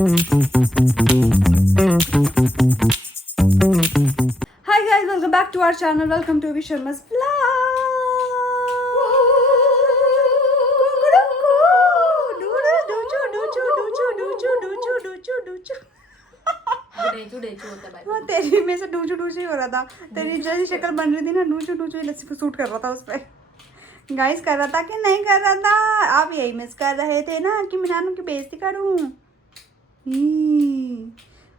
Hi guys, welcome back to our channel. Welcome to Abhi Sharma's हाँ तेरी में से डूचू डूचू ही हो रहा था। तेरी जैसी शक्ल बन रही थी ना, डूचू डूचू ही लस्सी को सूट कर रहा था उस पर। गाइस कर रहा था कि नहीं कर रहा था? आप यही मिस कर रहे थे ना कि मैं नानू की बेइज्जती करूं।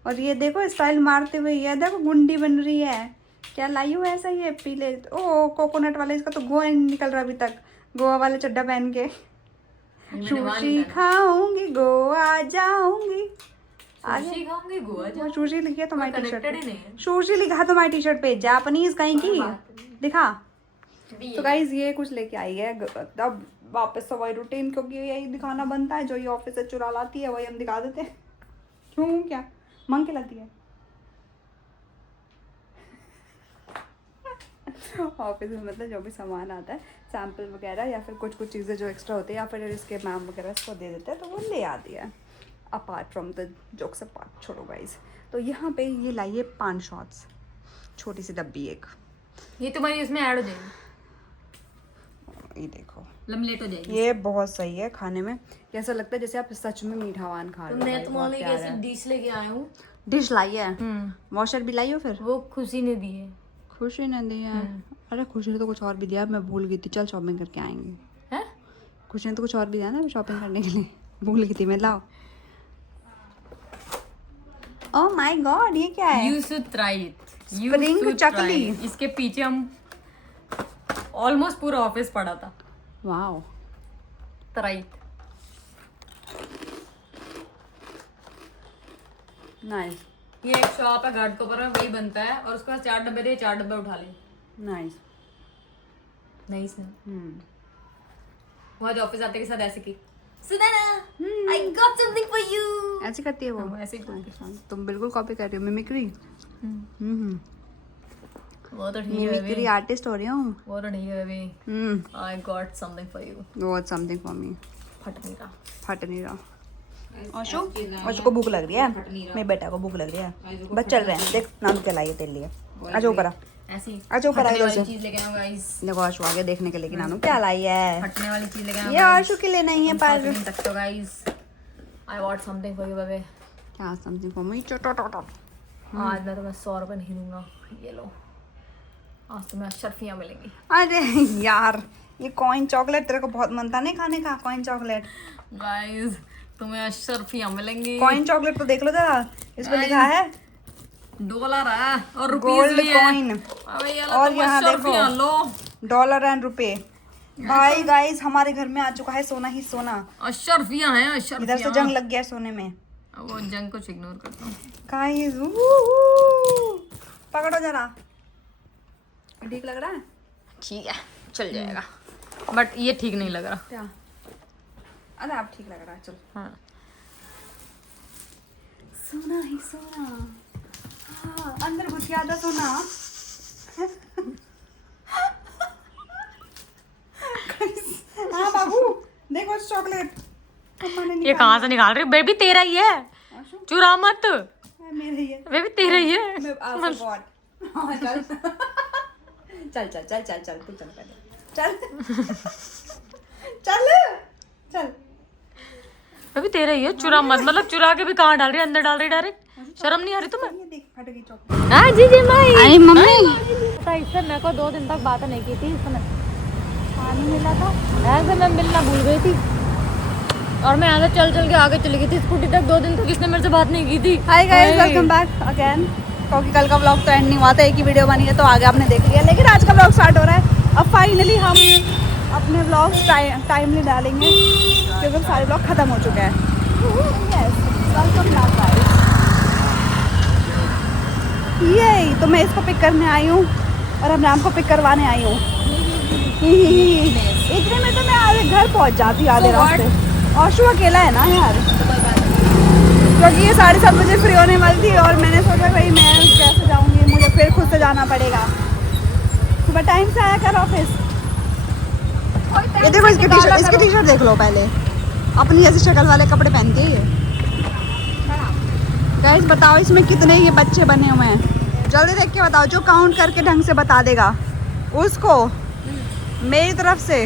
और ये देखो स्टाइल मारते हुए, ये देखो गुंडी बन रही है। क्या लाई हो ऐसा? ये पीले ओ कोकोनट वाले, इसका तो गोवा नहीं निकल रहा अभी तक। गोवा वाले चड्डा पहन के सुशी खाऊंगी, गोवा जाऊंगी। सुशी खाऊंगी, गोवा जाऊंगी। सुशी लिखी है तुम्हारी टी शर्ट पे, सुशी लिखा है तुम्हारी टी शर्ट पे, जापानीज कहीं की दिखा। तो गाइज ये कुछ लेके आई है, अब वापस से वही रूटीन, क्योंकि यही दिखाना बनता है। जो ये ऑफिस से चुरा लाती है वही हम दिखा देते हैं। क्यों, क्या मांग के लाती है? ऑफिस में मतलब जो भी सामान आता है, सैंपल वगैरह या फिर कुछ कुछ चीज़ें जो एक्स्ट्रा होती है या फिर इसके मैम वगैरह इसको दे देते हैं, तो वो ले आती है। Apart from the jokes apart, छोड़ो गाइज। तो यहाँ पे ये लाइए 5 शॉट्स, छोटी सी डब्बी एक। ये तुम्हारी उसमें ऐड हो जाएगी, ये देखो लमलेट हो जाएगी। ये बहुत सही है खाने में, ऐसा लगता है जैसे आप सच में मीठा वान खा रहे हो। मैं तुम्हारे लिए कैसे डिश लेके आया हूँ। डिश लाई है, वॉशर भी लाई हो? फिर वो खुशी ने दी है। खुशी ने दी है? अरे खुशी ने तो कुछ और भी दिया, मैं भूल गई थी। चल शॉपिंग करके आएंगे। हैं? खुशी ने तो कुछ और भी दिया ना शॉपिंग करने के लिए, भूल गई थी मैं। लाओ। ओह माय गॉड, ये क्या है? You should try it. You spring should chakli. try it. इसके पीछे हम ऑलमोस्ट पूरा ऑफिस पड़ा था। वाओ। राइट, नाइस ये एक शॉप है घाटकोपर में, वही बनता है। और उसके पास 4 डब्बे थे, 4 डब्बे उठा ले। नाइस। नहीं सुन, वो आज ऑफिस आते के साथ ऐसे की, Sunaina I got something for you। ऐसे करती है वो? हाँ, ऐसे ही करती अच्छा, तुम बिल्कुल कॉपी कर रही हो, मिमिक्री। वो तो ठीक है मिमिक्री बेबी, आर्टिस्ट हो रही हूँ। वो तो ठीक है baby. I got something for you। Got something for me। फट नहीं रहा। फट नहीं रहा। आशु को भूख लग रही है, मेरे बेटा को भूख लग रही है। बस चल रहे हैं, देख नाम क्या लाई है तेरे लिए। आज ऊपर आ, ऐसी आज ऊपर आ। वाली चीज लेके आऊं गाइस। देखो आशु आगे देखने के लिए कि नानू क्या लाई है। फटने वाली चीज लेके आऊं। ये आशु के लिए नहीं है पर नहीं सकते हो guys. I got something for you baby. क्या समथिंग फॉर मी? चटो आज मैं तुम्हें 100 रुपए नहीं दूंगा, ये लो। आज तुम्हें अशरफियां मिलेंगी। अरे यार, ये कॉइन चॉकलेट तेरे को बहुत मन था नहीं खाने का? कॉइन चॉकलेट गाइस, तुम्हें अशरफियां मिलेंगी। कॉइन चॉकलेट तो देख लो जरा, इस पे लिखा है डॉलर है और गोल्ड रुपीस भी है। कॉइन। अबे ये लो, और तुम यहाँ अशरफियां देखो लो। डॉलर एंड रुपए। भाई गाइस, हमारे घर में आ चुका है सोना ही सोना। अशरफियां हैं, इधर से अशरफियां। जंग लग गया सोने में। अब वो जंग को इग्नोर करता हूँ। गाइस पकड़ो जरा, ठीक लग रहा है? ठीक है, चल जाएगा। बट ये ठीक नहीं लग रहा। क्या? अरे आप ठीक लग रहा है, चल। हाँ, सोना ही सोना। हाँ, अंदर घुस गया था सोना। हाँ बाबू, देखो चॉकलेट। ये कहाँ से निकाल रही? बेबी तेरा ही है, चुरा मत। मेरे ही है बेबी तेरा ही है। चल चल चल चल चल तू चल पहले, चल चल चल। बेबी तेरा ही है, चुरा मत। मतलब चुरा के भी कहाँ डाल रही है? अंदर डाल रही डायरेक्ट। शर्म नहीं आ रही तुम्हें? ये देख फट गई चॉकलेट। हाँ जी जी माई। अरे मम्मी, इससे मेरे को 2 दिन तक बात नहीं की थी। इसमें पानी मिला था, ऐसे मैं मिलना भूल गई थी। और मैं यहाँ से चल चल के आगे चली गई थी स्कूटी तक। 2 दिन तक इसने मेरे से बात नहीं की थी। Hi guys, welcome back again. क्योंकि कल का व्लॉग तो एंड नहीं हुआ था, एक ही वीडियो बनी है तो आगे आपने देख लिया, लेकिन आज का व्लॉग स्टार्ट हो रहा है। अब फाइनली हम अपने व्लॉग्स टाइमली डालेंगे क्योंकि सारे व्लॉग खत्म हो चुके हैं। Yes, welcome back guys. यही तो मैं इसको पिक करने आई हूँ और हम राम को पिक करवाने आई हूँ। इतने में तो मैं आधे घर पहुँच जाती, आधे रास्ते। आशु अकेला है ना यार, क्योंकि ये 7:30 बजे फ्री होने वाली थी और मैंने सोचा भाई मैं कैसे जाऊंगी, मुझे फिर खुद से जाना पड़ेगा। सुबह टाइम से आया कर ऑफिस। ये देखो इसकी टी शर्ट देख लो पहले, अपनी ऐसी शक्ल वाले कपड़े पहन के। गाइस बताओ इसमें कितने ये बच्चे बने हुए हैं, जल्दी देख के बताओ। जो काउंट करके ढंग से बता देगा उसको मेरी तरफ से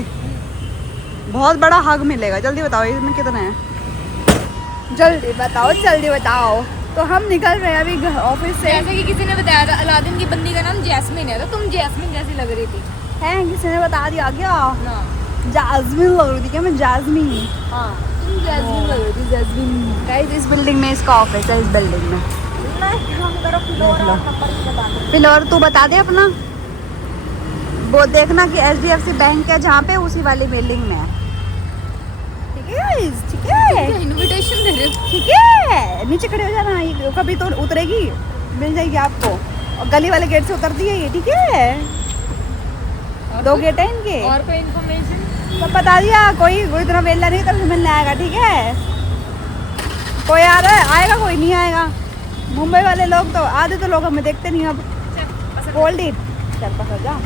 बहुत बड़ा हग मिलेगा। जल्दी बताओ इसमें कितने हैं, जल्दी बताओ जल्दी बताओ। तो हम निकल रहे हैं अभी ऑफिस से। जैसे कि किसी ने बताया था अलादीन की बंदी का नाम जैस्मिन है, तो तुम जैस्मिन जैसी लग रही थी। हैं किसी ने बता दिया क्या? ना जास्मिन लग रही थी क्या मैं? जास्मिन। हाँ तुम जैस्मिन लग रही थी, जैस्मिन। गाइस इस बिल्डिंग में इसका ऑफिस है, इस बिल्डिंग में। फ्लोर तू बता दे अपना। वो देखना कि HDFC बैंक है जहाँ पे, उसी वाली बिल्डिंग में है। ठीक है गाइस, ठीक है, इनविटेशन दे रहे हो। ठीक है। नीचे खड़े हो जाना, ये कभी तो उतरेगी, मिल जाएगी आपको। और गली वाले गेट से उतरती है ये, ठीक है। 2 गेट है इनके। और कोई इन्फॉर्मेशन? सब बता दिया। कोई इतना वेला नहीं तो मिलने आएगा, ठीक है। कोई आ रहा है, आएगा, कोई नहीं आएगा। मुंबई वाले लोग तो, आधे तो लोग हमें देखते नहीं। अब बोल दी चल पकड़ जा।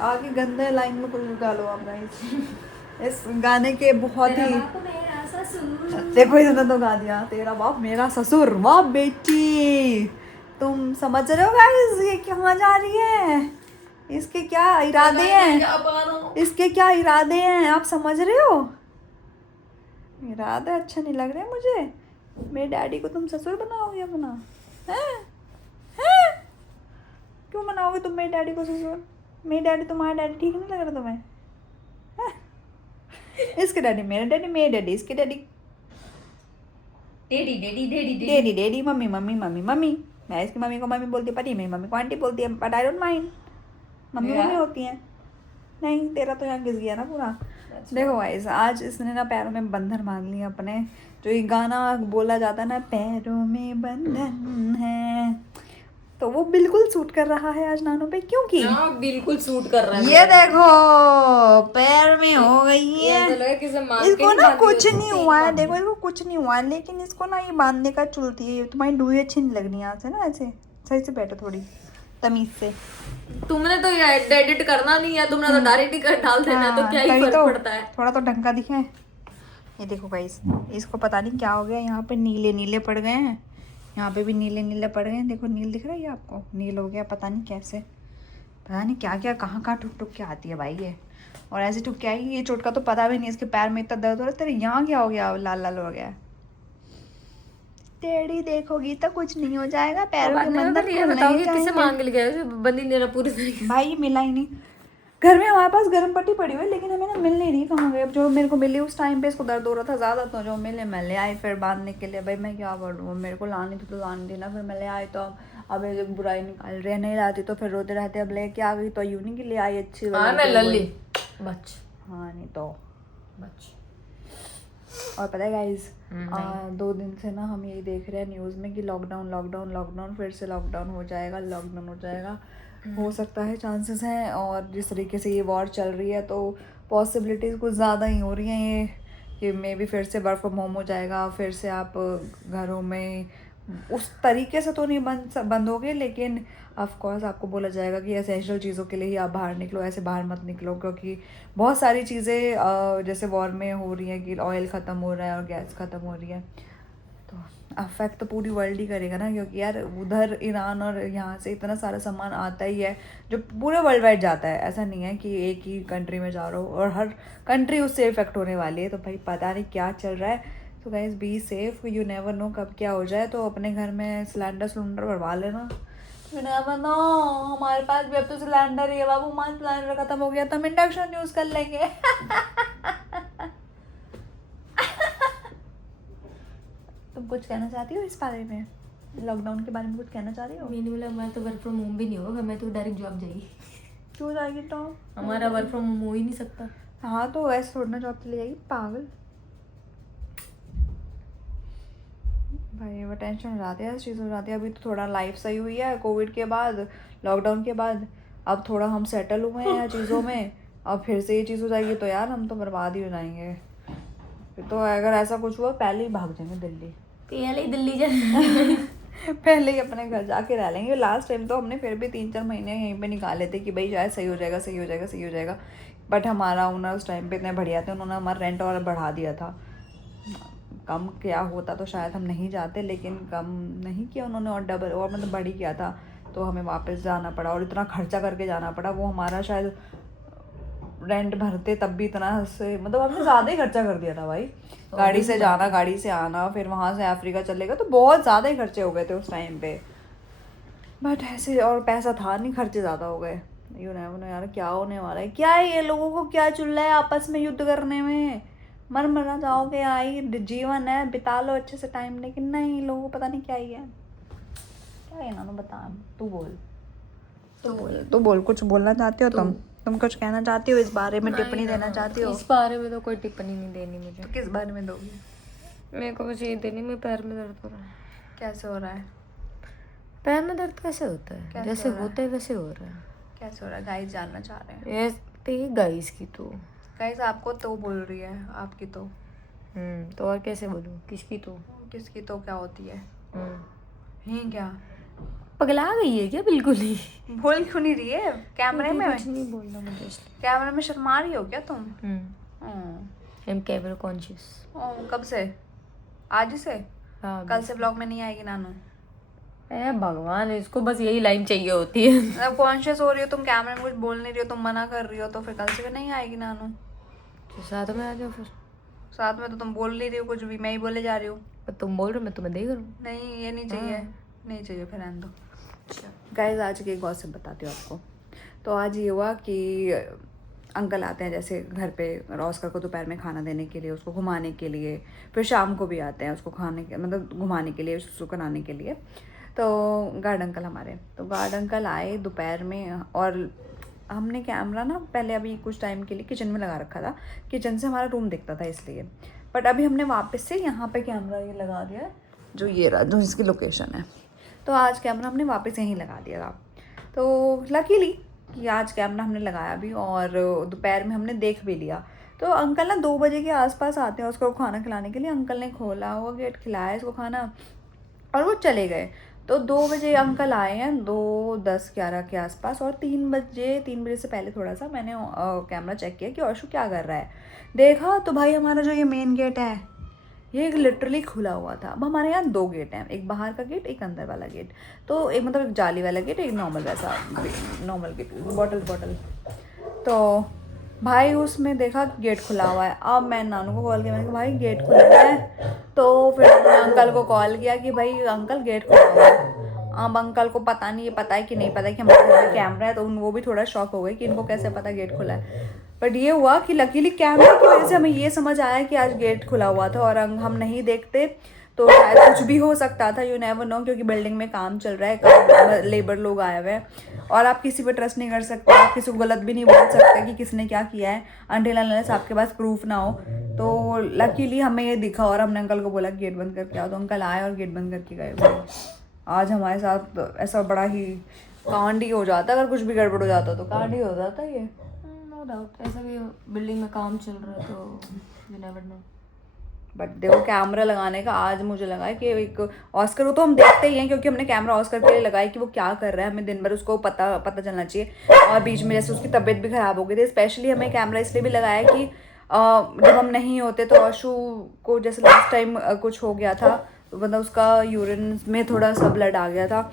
आगे गंदे लाइन में कुछ डालो आप गाइस। इस गाने के बहुत ही देखो इतना तो गा दिया, तेरा बाप मेरा ससुर। वाह बेटी, तुम समझ रहे हो गाइस ये कहाँ जा रही है, इसके क्या इरादे हैं, इसके क्या इरादे हैं, आप समझ रहे हो? इरादे अच्छे नहीं लग रहे मुझे। मेरे डैडी को तुम ससुर बनाओगे अपना? हैं? क्यों बनाओगे तुम मेरे डैडी को ससुर? मेरे डैडी तुम्हारा डैडी ठीक नहीं लग रहा तुम्हें? इसके डैडी मेरा डैडी, मेरे डैडी इसके daddy. Daddy mummy mummy mummy mummy. मैं इसकी मम्मी को मम्मी बोलती हूँ, पति मेरी मम्मी को आंटी बोलती है, but I don't mind. Mummy mummy होती हैं। नहीं तेरा तो यहाँ घिस गया ना पूरा। देखो गाइस, आज इसने ना पैरों में बंधन बांध लिया अपने। जो ये गाना बोला जाता है ना, पैरों में बंधन है, तो वो बिल्कुल सूट कर रहा है आज नानू पे, क्योंकि बिल्कुल सूट कर रहा है। ये देखो पैर में हो गई है। इसको ना कुछ नहीं हुआ है, देखो इसको कुछ नहीं हुआ है, लेकिन इसको ना ये बांधने का चुलती है। तुम्हारी डुई अच्छी नहीं लग रही यहाँ से ना, ऐसे सही से बैठो थोड़ी तमीज से। तुमने तो एडिट करना नहीं है, तुमने तो डायरेक्ट ही कर डाल देना है, तो क्या ही फर्क पड़ता है। थोड़ा तो ढंग का दिखे। ये देखो गाइस, इसको पता नहीं क्या हो गया, यहाँ पे नीले नीले पड़ गए हैं, यहाँ पे भी नीले नीले पड़ गए हैं। देखो नील दिख रहा है ये आपको, नील हो गया, पता नहीं कैसे, पता नहीं क्या क्या कहाँ कहाँ ठुक ठुक के आती है भाई ये। और ऐसे ठुक के आई, ये चोट का तो पता भी नहीं। इसके पैर में इतना दर्द हो रहा है, तेरे यहाँ क्या हो गया, लाल लाल हो गया। टेढ़ी देखोगी तो कुछ नहीं हो जाएगा, पैरों के मंदिर किसे मांग लिया बंदी ने पूरी तरीके भाई मिला ही नहीं। घर में हमारे पास गर्म पट्टी पड़ी हुई है, लेकिन हमें ना मिल नहीं रही, कहाँ गई। अब जो मेरे को मिली उस टाइम पे इसको दर्द हो रहा था ज़्यादा, तो जो मिले मैं ले आई फिर बांधने के लिए। भाई मैं क्या करूँ, मेरे को लानी थी तो लानी थी ना, फिर मैं ले आई। तो अब ये बुराई निकाल रहे, नहीं लाती तो फिर रोते रहते। अब लेके आ गई तो यूं के लिए आई अच्छी। हाँ मैं लल्ली बच। हाँ नहीं तो बच। और पता है गाइज, 2 दिन से ना हम यही देख रहे हैं न्यूज़ में कि लॉकडाउन लॉकडाउन लॉकडाउन, फिर से लॉकडाउन हो जाएगा, लॉकडाउन हो जाएगा। हो सकता है, चांसेस हैं। और जिस तरीके से ये वॉर चल रही है तो पॉसिबिलिटीज़ कुछ ज़्यादा ही हो रही हैं ये कि मे बी फिर से वर्क फ्रॉम होम हो जाएगा, फिर से आप घरों में उस तरीके से तो नहीं बंद होगे, लेकिन ऑफ कोर्स आपको बोला जाएगा कि एसेंशियल चीज़ों के लिए ही आप बाहर निकलो, ऐसे बाहर मत निकलो। क्योंकि बहुत सारी चीज़ें जैसे वॉर में हो रही हैं कि ऑयल ख़त्म हो रहा है और गैस ख़त्म हो रही है, तो अफेक्ट तो पूरी वर्ल्ड ही करेगा ना। क्योंकि यार उधर ईरान और यहाँ से इतना सारा सामान आता ही है जो पूरे वर्ल्ड वाइड जाता है। ऐसा नहीं है कि एक ही कंट्री में जा रहा हो, और हर कंट्री उससे इफेक्ट होने वाली है। तो भाई पता नहीं क्या चल रहा है। तो guys be safe, you never know कब क्या हो जाए। तो अपने घर में सिलेंडर भरवा लेना। यू नेवर नो, हमारे पास भी अब तो सिलेंडर ही है बाबू। मान सिलेंडर खत्म हो गया तो हम इंडक्शन यूज़ कर लेंगे। तुम कुछ कहना चाहती हो इस बारे में, लॉकडाउन के बारे में कुछ कहना चाह रही हो? मैंने बोला हमारा तो वर्क फ्रॉम होम भी नहीं होगा, मैं तो डायरेक्ट जॉब जाएगी। क्यों जाएगी? तो हमारा वर्क फ्रॉम होम हो ही नहीं सकता। हाँ तो ऐसे छोड़ना जॉब चली जाएगी, पागल। भाई वो टेंशन हो जाती है, चीज़ हो जाती है। अभी तो थोड़ा लाइफ सही हुई है कोविड के बाद, लॉकडाउन के बाद। अब थोड़ा हम सेटल हुए हैं चीज़ों में। अब फिर से ये चीज़ हो जाएगी तो यार हम तो बर्बाद ही हो जाएंगे। फिर तो अगर ऐसा कुछ हुआ पहले ही भाग जाएंगे दिल्ली। पहले ही दिल्ली जाए। पहले ही अपने घर जाके रह लेंगे। लास्ट टाइम तो हमने फिर भी 3-4 महीने यहीं पे निकाले थे कि भाई शायद सही हो जाएगा, सही हो जाएगा, सही हो जाएगा। बट हमारा ओनर उस टाइम पे इतने बढ़िया थे, उन्होंने हमारा रेंट और बढ़ा दिया था। कम क्या होता तो शायद हम नहीं जाते, लेकिन कम नहीं किया उन्होंने और डबल और मतलब बढ़ ही किया था, तो हमें वापस जाना पड़ा और इतना खर्चा करके जाना पड़ा। वो हमारा शायद रेंट भरते तब भी इतना से मतलब हमने ज़्यादा ही खर्चा कर दिया था भाई। गाड़ी से जाना, गाड़ी से आना, फिर वहाँ से अफ्रीका चलेगा, तो बहुत ज़्यादा ही खर्चे हो गए थे उस टाइम पे। बट ऐसे और पैसा था नहीं, खर्चे ज़्यादा हो गए। यू नेवर नो यार क्या होने वाला है, क्या है ये लोगों को क्या चल रहा है आपस में युद्ध करने में। मरना जाओगे, आई जीवन है, बिता लो अच्छे से टाइम, लेकिन नहीं, लोगों को पता नहीं क्या ही है। क्या है ना, बता, तू बोल कुछ बोलना चाहती हो तुम कुछ कहना चाहती हो इस बारे में, टिप्पणी देना चाहती हो? इस बारे में तो कोई टिप्पणी नहीं देनी मुझे। तो किस बारे में दोगी? मेरे को बस ये देनी, मेरे पैर में दर्द हो रहा है। कैसे हो रहा है? पैर में दर्द कैसे होता है? जैसे होता है वैसे हो रहा है। कैसे हो रहा है? गाइस जानना चाह रहे हैं। ये तेरी गाइस की तो गाइस आपको तो बोल रही है, आपकी तो तो और कैसे बोलूँ? किसकी तो? किसकी तो क्या होती है? ही क्या पगला गई है क्या? बिल्कुल ही बोल क्यों नहीं रही है कैमरे में? कुछ नहीं बोलना मुझे इसलिए। कैमरे में शर्मा रही हो क्या तुम? I'm camera conscious. कब से? आज से? हाँ, कल से ब्लॉग में नहीं आएगी नानू? ए भगवान, इसको बस यही लाइन चाहिए होती है। मतलब कॉन्शियस हो रही हो तुम, कैमरे में कुछ बोल नहीं रही हो, तुम मना कर रही हो, तो फिर कल से नहीं आएगी नानू? तो साथ में आ जाओ फिर। साथ में तो तुम बोल नहीं रही हो कुछ भी, मैं ही बोले जा रही हूँ। पर तुम बोल रहे हो, मैं तुम्हें देख रहा हूँ। नहीं ये नहीं चाहिए, नहीं चाहिए, फिर रहने दो। गाइस आज की एक गॉसिप बताती हूँ आपको। तो आज ये हुआ कि अंकल आते हैं जैसे घर पे ऑस्कर को दोपहर में खाना देने के लिए, उसको घुमाने के लिए, फिर शाम को भी आते हैं उसको खाने के मतलब घुमाने के लिए, उसको कराने के लिए। तो गार्ड अंकल हमारे, तो गार्ड अंकल आए दोपहर में, और हमने कैमरा ना पहले अभी कुछ टाइम के लिए किचन में लगा रखा था, किचन से हमारा रूम दिखता था इसलिए। बट अभी हमने वापस से यहाँ पे कैमरा ये लगा दिया है, जो ये रहा, जो इसकी लोकेशन है। तो आज कैमरा हमने वापस यहीं लगा दिया था। तो लकीली कि आज कैमरा हमने लगाया भी, और दोपहर में हमने देख भी लिया। तो अंकल ना 2 बजे के आसपास आते हैं उसको खाना खिलाने के लिए। अंकल ने खोला हुआ गेट, खिलाया इसको खाना और वो चले गए। तो 2 बजे अंकल आए हैं, 2:10-11 के आसपास, और 3 बजे से पहले थोड़ा सा मैंने कैमरा चेक किया कि औशु क्या कर रहा है। देखा तो भाई हमारा जो ये मेन गेट है ये लिटरली खुला हुआ था। अब हमारे यहाँ 2 गेट हैं, एक बाहर का गेट, एक अंदर वाला गेट। तो एक मतलब एक जाली वाला गेट, एक नॉर्मल वैसा नॉर्मल गेट, बॉटल। तो भाई उसमें देखा गेट खुला हुआ है। अब मैं नानू को कॉल किया, मैंने कहा भाई गेट खुला है। तो फिर अंकल को कॉल किया कि भाई अंकल गेट खुला हुआ है। अब अंकल को पता नहीं, ये पता है कि नहीं पता है कि हमारे घर में कैमरा है, तो वो भी थोड़ा शॉक हो गए कि इनको कैसे पता गेट खुला है। बट ये हुआ कि लकीली कैमरे की वजह से हमें ये समझ आया कि आज गेट खुला हुआ था, और हम नहीं देखते तो शायद कुछ भी हो सकता था। यू नेवर नो, क्योंकि बिल्डिंग में काम चल रहा है, लेबर लोग आए हुए हैं, और आप किसी पे ट्रस्ट नहीं कर सकते, आप किसी को गलत भी नहीं बोल सकते कि किसने क्या किया है अनटिल अनलेस आपके पास प्रूफ ना हो। तो लकीली हमें ये दिखा, और हमने अंकल को बोला गेट बंद करके आओ, तो अंकल आए और गेट बंद करके गए। आज हमारे साथ ऐसा बड़ा ही कांड ही हो जाता, अगर कुछ भी गड़बड़ हो जाता तो कांड ही हो जाता ये। नो डाउट, ऐसा भी बिल्डिंग में काम चल रहा है तो यू नेवर नो। बट देखो कैमरा लगाने का आज मुझे लगा है कि एक ऑस्कर को तो हम देखते ही हैं, क्योंकि हमने कैमरा ऑस्कर के लिए लगाया कि वो क्या कर रहा है, हमें दिन भर उसको पता चलना चाहिए। और बीच में जैसे उसकी तबीयत भी ख़राब हो गई थी, स्पेशली हमें कैमरा इसलिए भी लगाया कि जब हम नहीं होते तो आशु को जैसे लास्ट टाइम कुछ हो गया था, मतलब उसका यूरिन में थोड़ा सा ब्लड आ गया था,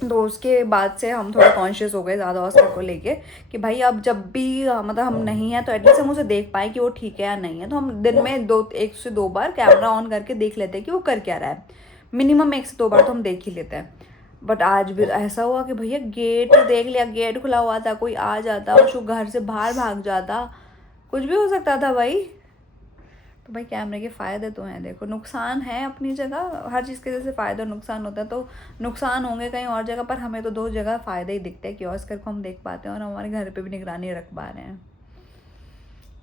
तो उसके बाद से हम थोड़ा कॉन्शियस हो गए ज़्यादा ऑस्कर को लेके कि भाई अब जब भी मतलब हम नहीं हैं तो एटलीस्ट हम उसे देख पाएँ कि वो ठीक है या नहीं है। तो हम दिन में 1 से 2 बार कैमरा ऑन करके देख लेते हैं कि वो कर क्या रहा है। मिनिमम 1 से 2 बार तो हम देख ही लेते हैं। बट आज भी ऐसा हुआ कि भैया गेट देख लिया, गेट खुला हुआ था, कोई आ जाता और उसको घर से बाहर भाग जाता, कुछ भी हो सकता था भाई। तो भाई कैमरे के फ़ायदे तो हैं, देखो नुकसान है अपनी जगह, हर चीज़ के जैसे फ़ायदा और नुकसान होता है, तो नुकसान होंगे कहीं और जगह पर, हमें तो 2 जगह फ़ायदे ही दिखते हैं कि ऑस्कर को हम देख पाते हैं और हमारे घर पे भी निगरानी रख पा रहे हैं।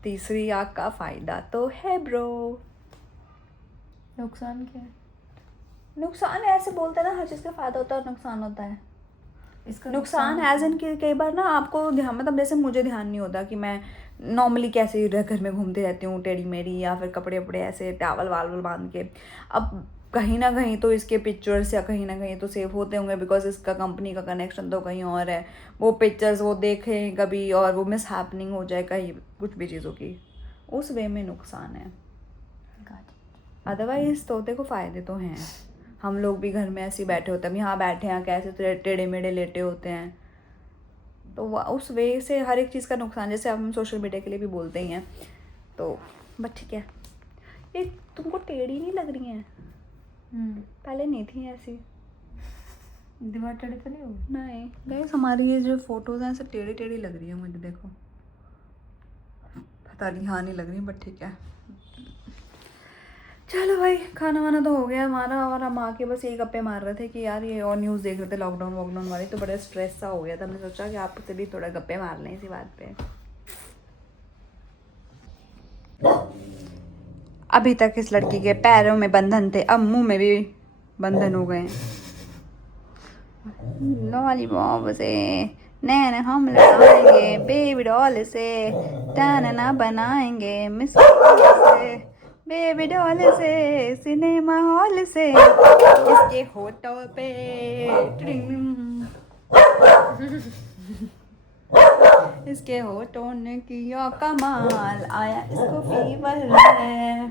तीसरी आँख का फ़ायदा तो है ब्रो। नुकसान क्या है? नुकसान ऐसे बोलते हैं ना, हर चीज़ का फ़ायदा होता है और नुकसान होता है। इसका नुकसान एज इन कई बार ना आपको ध्यान, मतलब जैसे मुझे ध्यान नहीं होता कि मैं नॉर्मली कैसे घर में घूमती रहती हूँ टेढ़ी मेढ़ी, या फिर कपड़े वपड़े ऐसे टावल वावल बांध के। अब कहीं ना कहीं तो इसके पिक्चर्स या कहीं ना कहीं तो सेव होते होंगे, बिकॉज इसका कंपनी का कनेक्शन तो कहीं और है। वो पिक्चर्स वो देखें कभी और वो मिस हैपनिंग हो जाए कहीं कुछ भी चीज़ों की, उस वे में नुकसान है। अदरवाइज तो देखो फ़ायदे तो हैं। हम लोग भी घर में ऐसे ही बैठे होते हैं, यहाँ बैठे हैं कैसे टेढ़े मेढ़े लेटे होते हैं, तो उस वे से हर एक चीज़ का नुकसान, जैसे हम सोशल मीडिया के लिए भी बोलते ही हैं। तो बट ठीक है, ये तुमको टेढ़ी नहीं लग रही हैं? पहले नहीं थी ऐसी। दीवार टेढ़ी तो नहीं होगी? नहीं गाइस, हमारी ये जो फोटोज़ हैं ऐसे टेढ़ी टेढ़ी लग रही है मुझे, देखो पता नहीं, हाँ नहीं लग रही, बट ठीक है। चलो भाई, खाना वाना तो हो गया हमारा, और हम आके बस यही गप्पे मार रहे थे कि यार ये और न्यूज़ देख रहे थे लॉकडाउन वॉकडाउन वाली, तो बड़ा स्ट्रेस सा हो गया था। मैंने सोचा कि आपसे भी थोड़ा गप्पे मार लें इसी बात पे। अभी तक इस लड़की के पैरों में बंधन थे, अब मुंह में भी बंधन हो गए। लॉलीपॉप से नैन हम लगाएंगे, बेबी डॉल से टैना बनाएंगे, मिस से बेबी डॉल से सिनेमा हॉल से इसके होठों पे इसके होठों ने किया कमाल, आया इसको फीवर है,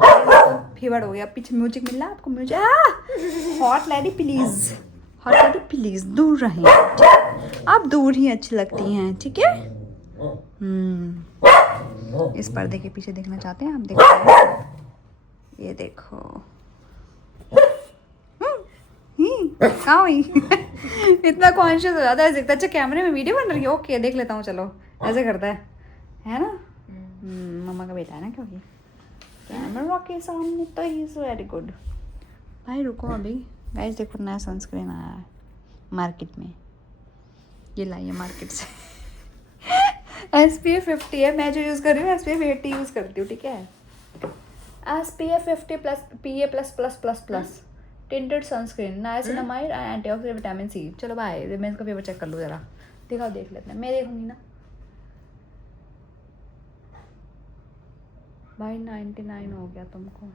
इसको फीवर हो गया। पीछे म्यूजिक मिल रहा है आपको? Music hot lady please, hot lady please दूर रहें, आप दूर ही अच्छी लगती हैं, ठीक है। इस पर्दे के पीछे देखना चाहते हैं आप? देखो ये देखो, कहाँ हुई? इतना कॉन्शियस हो जाता है, दिखता अच्छा कैमरे में वीडियो बन रही है, ओके देख लेता हूँ, चलो ऐसे करता है ना। मम्मा का बेटा है ना, क्योंकि कैमरा के सामने तो ही इज वेरी गुड। भाई रुको अभी, गाइस देखो नया सनस्क्रीन आया है मार्केट में, ये लाइए मार्केट से। SPF 50 है, मैं जो यूज़ कर रही हूँ SPF 80 यूज़ करती हूँ, ठीक है। SPF 50 plus PA++++ tinted sunscreen, niacinamide and antioxidant vitamin C। चलो भाई मैं इसका फेवर चेक कर लूँ ज़रा, दिखाओ देख लेते हैं। मैं देखूँगी ना भाई, 99 हो गया तुमको।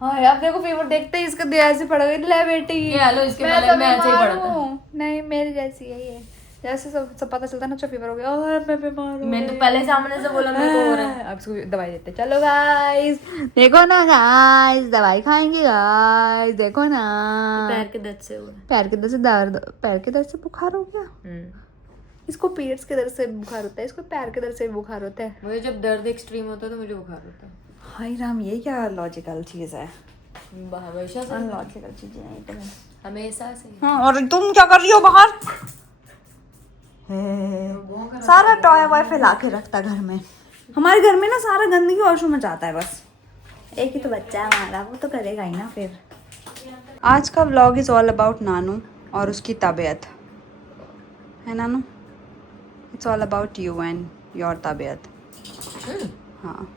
हाँ यार देखो फेवर देखते ही इसका दिया ऐसे पड़ गई, ले बेटी हेलो, इसके पहले मैं ऐसे ही पड़ा था। नहीं मेरी जैसी है ये, जैसे सब पता चलता ना, अच्छा फीवर हो गया और मैं बीमार हूँ। मैंने तो पहले सामने से बोला मेरे को हो रहा है। अब इसको दवाई देते हैं। चलो गाइस देखो ना गाइस, दवाई खाएंगे गाइस, देखो ना। पैर के दर्द से हुआ, पैर के दर्द से बुखार हो गया। इसको पीरियड्स के दर्द से बुखार होता है, इसको पैर के दर्द से बुखार होता है। मुझे जब दर्द एक्सट्रीम होता है तो मुझे बुखार होता है। हाय राम, ये क्या लॉजिकल चीज़ है? हमेशा से अनलॉजिकल चीज़ें हैं तो हमेशा से। हाँ, और तुम क्या कर रही हो बाहर? सारा टॉय वॉय फैला के रखता घर में। हमारे घर में ना सारा गंदगी वॉशरूम में जाता है, बस एक ही तो बच्चा है हमारा, वो तो करेगा ही ना फिर। आज का व्लॉग इज़ ऑल अबाउट नानू और उसकी तबीयत, है नानू? It's all about you and your तबीयत। हाँ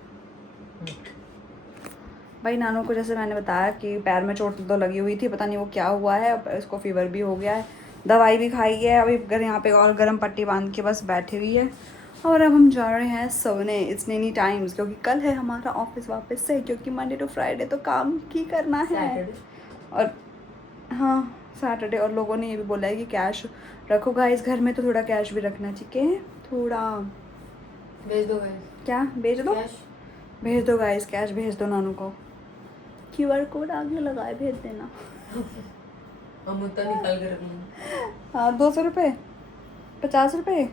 भाई, नानू को जैसे मैंने बताया कि पैर में चोट तो लगी हुई थी, पता नहीं वो क्या हुआ है, इसको फीवर भी हो गया है, दवाई भी खाई है। अभी घर यहाँ पे और गर्म पट्टी बांध के बस बैठी हुई है, और अब हम जा रहे हैं सोने। इट्स एनी टाइम्स, क्योंकि कल है हमारा ऑफिस वापस से, क्योंकि मंडे टू फ्राइडे तो काम ही करना है। और हाँ सैटरडे, और लोगों ने ये भी बोला है कि कैश रखो गाइस घर में, तो थोड़ा कैश भी रखना चाहिए, थोड़ा भेज दो गाइस। क्या भेज दो? कैश भेज दो गाइस, कैश भेज दो नानू को, QR कोड आगे लगाए भेज देना। हम उतना निकाल के रख लेंगे। हाँ 200 रुपये, 50 रुपये,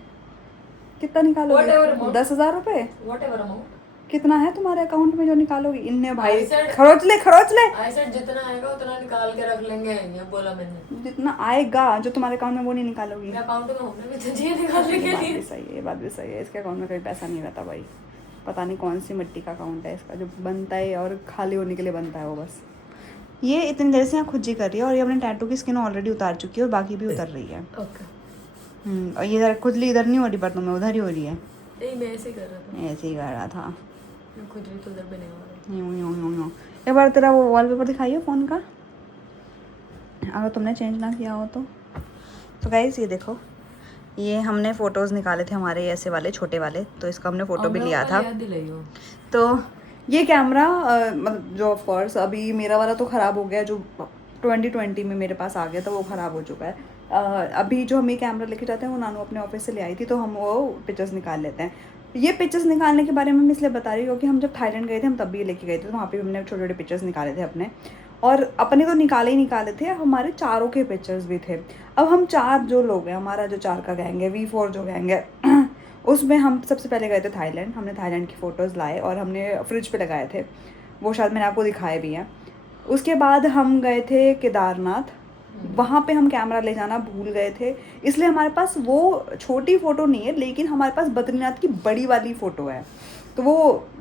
कितना निकालोगे? 10,000 रुपये, Whatever amount। कितना है तुम्हारे अकाउंट में जो निकालोगे? इनने भाई खरोच ले। ऐसा जितना आएगा उतना निकाल के रख लेंगे, ये बोला मैंने। जितना आएगा जो तुम्हारे अकाउंट में वो नहीं निकालोगी। मेरे अकाउंट में होने में चाहिए निकालने के लिए। सही है, ये बात भी सही है। इसके अकाउंट में कोई पैसा नहीं रहता भाई, पता नहीं कौन सी मिट्टी का अकाउंट है इसका, जो बनता है और खाली होने के लिए बनता है वो बस। ये इतनी देर से यहाँ खुद ही कर रही है, और ये अपने टैटू की स्किन ऑलरेडी उतार चुकी है और बाकी भी उतर रही है। ओके। और ये इधर खुजली इधर नहीं हो रही, पर तुम्हें उधर ही हो रही है। नहीं, मैं ऐसे ही कर रहा था। ऐसे ही कर रहा था। मैं खुद भी तो उधर पे नहीं हो रहा। यूं। एक बार तेरा वो वॉलपेपर दिखाइए फ़ोन का, अगर तुमने चेंज ना किया हो तो गाइस ये देखो, ये हमने फ़ोटोज़ निकाले थे हमारे ऐसे वाले छोटे वाले, तो इसका हमने फ़ोटो भी लिया था। तो ये कैमरा मतलब जो ऑफ कोर्स अभी मेरा वाला तो ख़राब हो गया, जो 2020 में मेरे पास आ गया था वो ख़राब हो चुका है। अभी जो हम ये कैमरा लेके जाते हैं वो नानू अपने ऑफिस से ले आई थी, तो हम वो पिक्चर्स निकाल लेते हैं। ये पिक्चर्स निकालने के बारे में मैं इसलिए बता रही हूँ क्योंकि हम जब थाईलैंड गए थे हम तब भी ये लेके गए थे, तो वहाँ पे हमने छोटे छोटे पिक्चर्स निकाले थे अपने, और अपने तो निकाले ही निकाले थे, हमारे चारों के पिक्चर्स भी थे। अब हम 4 जो लोग हैं, हमारा जो 4 का गैंग है, V4 जो गैंग है उसमें हम सबसे पहले गए थे थाईलैंड। हमने थाईलैंड की फ़ोटोज़ लाए और हमने फ्रिज पे लगाए थे, वो शायद मैंने आपको दिखाए भी हैं। उसके बाद हम गए थे केदारनाथ, वहाँ पे हम कैमरा ले जाना भूल गए थे, इसलिए हमारे पास वो छोटी फ़ोटो नहीं है, लेकिन हमारे पास बद्रीनाथ की बड़ी वाली फ़ोटो है। तो वो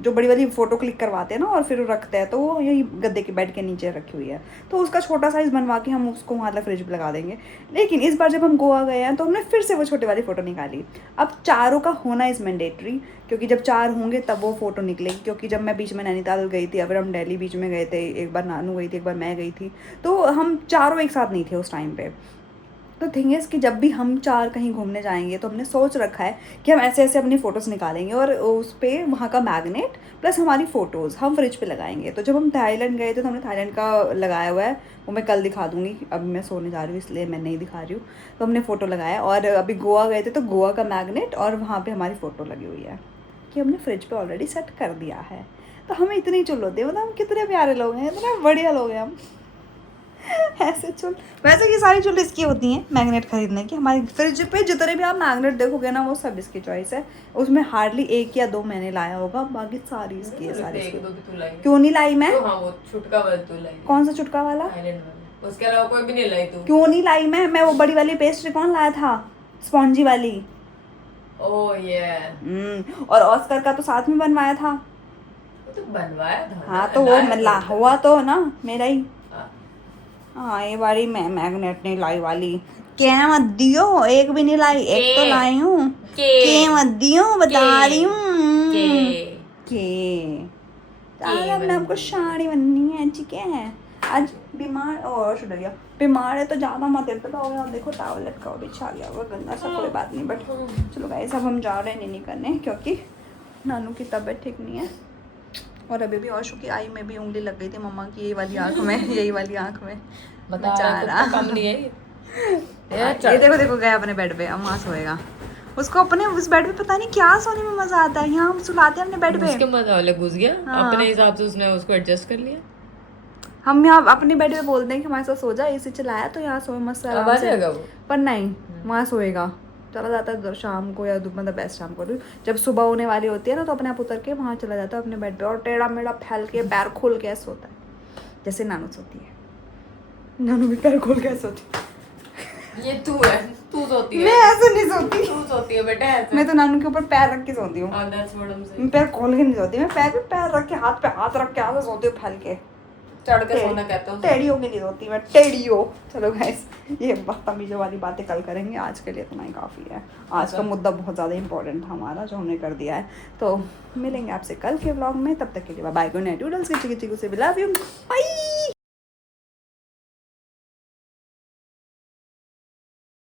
जो बड़ी वाली फ़ोटो क्लिक करवाते हैं ना और फिर रखते हैं, तो वो यही गद्दे के बेड के नीचे रखी हुई है, तो उसका छोटा साइज़ बनवा के हम उसको मतलब फ्रिज पे लगा देंगे। लेकिन इस बार जब हम गोवा गए हैं तो हमने फिर से वो छोटी वाली फ़ोटो निकाली। अब चारों का होना इज़ मैंडेटरी, क्योंकि जब 4 होंगे तब वो फ़ोटो निकलेगी। क्योंकि जब मैं बीच में नैनीताल गई थी, अगर हम दिल्ली बीच में गए थे, एक बार नानू गई थी, एक बार मैं गई थी, तो हम चारों एक साथ नहीं थे उस टाइम पे। तो थिंग इज़ कि जब भी हम 4 कहीं घूमने जाएंगे तो हमने सोच रखा है कि हम ऐसे ऐसे अपनी फ़ोटोज़ निकालेंगे और उस पर वहाँ का मैग्नेट प्लस हमारी फ़ोटोज़ हम फ्रिज पे लगाएंगे। तो जब हम थाईलैंड गए थे तो हमने थाईलैंड का लगाया हुआ है, वो मैं कल दिखा दूँगी, अभी मैं सोने जा रही हूँ इसलिए मैं नहीं दिखा रही हूँ। तो हमने फ़ोटो लगाया, और अभी गोवा गए थे तो गोवा का मैग्नेट और वहाँ पर हमारी फ़ोटो लगी हुई है कि हमने फ्रिज पर ऑलरेडी सेट कर दिया है। तो हमें इतनी चुल होती है, मतलब हम कितने प्यारे लोग हैं, इतने बढ़िया लोग हैं हम ऐसे चुल। वैसे ये सारी चुल इसकी होती हैं मैग्नेट खरीदने की। हमारी फ्रिज पे जितने भी आप मैग्नेट देखोगे ना वो सब इसकी चॉइस है, उसमें हार्डली 1 या 2 मैंने लाया होगा, बाकी सारी इसकी है, सारी इसकी। क्यों नहीं लाई मैं? तो हाँ, वो छुटका वाला तू लाई। कौन सा छुटका वाला? थाईलैंड वाला, उसके अलावा कोई भी नहीं लाई तू। क्यों नहीं लाई मैं वो बड़ी वाली पेस्ट्री कौन लाया था, स्पॉन्जी वाली। ओह ये और ऑस्कर का तो साथ में बनवाया था। वो तो बनवाया था। हाँ तो वो मिला हुआ तो ना मेरा ही। हाँ ये वाली मैं मैग्नेट नहीं लाई वाली। क्या मत दियो, एक भी नहीं लाई, एक तो लाई हूँ। के मत दियो, बता रही हूँ के। हमने आपको साड़ी बननी है, ठीक है। आज बीमार और छुट गया, बीमार है तो ज़्यादा मत इतना हो गया। देखो टावल लटका बिछा गया हुआ गंदा सा, कोई बात नहीं। बट चलो गाइस अब हम जा रहे हैं नहीं करने, क्योंकि नानू की तबीयत ठीक नहीं है। और अभी भी औशु की आई में भी उंगली लग गई थी मम्मा की, यही वाली आँख में यही वाली आँख में बेचारा। कम नहीं है ये देखो देखो गया अपने बेड पे, अब वहाँ सोएगा। उसको अपने उस बेड पे पता नहीं क्या सोने में मजा आता है, यहाँ हम सुलाते हैं अपने बेड पे। उसके मजा वाले घुस गया हाँ। अपने हिसाब से, उसने उसको एडजस्ट कर लिया। हम यहाँ अपने बेड पे बोलते हैं कि हमारे साथ सो जा, एसी चलाया तो यहाँ सोए मस्त अब आराम आ से। जाएगा वो। पर नहीं, वहाँ सोएगा, चला जाता है शाम को या मतलब बेस्ट शाम को, जब सुबह होने वाली होती है ना तो अपने आप उतर के वहाँ चला जाता है अपने बेड पे, और टेढ़ा मेढ़ा फैल के पैर खोल के ऐसे सोता है जैसे नानू सोती है। नानू भी पैर खोल के ऐसे सोती है। ये तू है, तू सोती है। मैं ऐसे नहीं सोती, तू सोती है बेटा ऐसे। मैं तो नानू के ऊपर पैर रख के सोती हूँ। That's what I'm saying। मैं पैर खोल के नहीं सोती, मैं पैर पे पैर रख के हाथ पे हाथ रख के ऐसे सोती हूँ फैल के। चढ़ के सोना कहते हो। टेढ़ियों के लिए होती है मैं, टेढ़ियों। चलो गाइस ये बदतमीजों वाली बातें कल करेंगे, आज के लिए इतना ही काफ़ी है। आज का मुद्दा बहुत ज़्यादा इंपॉर्टेंट था हमारा जो हमने कर दिया है। तो मिलेंगे आपसे कल के व्लॉग में, तब तक के लिए बाय, गुड नाइट, टूडल्स, किची किची से लव यू, बाय।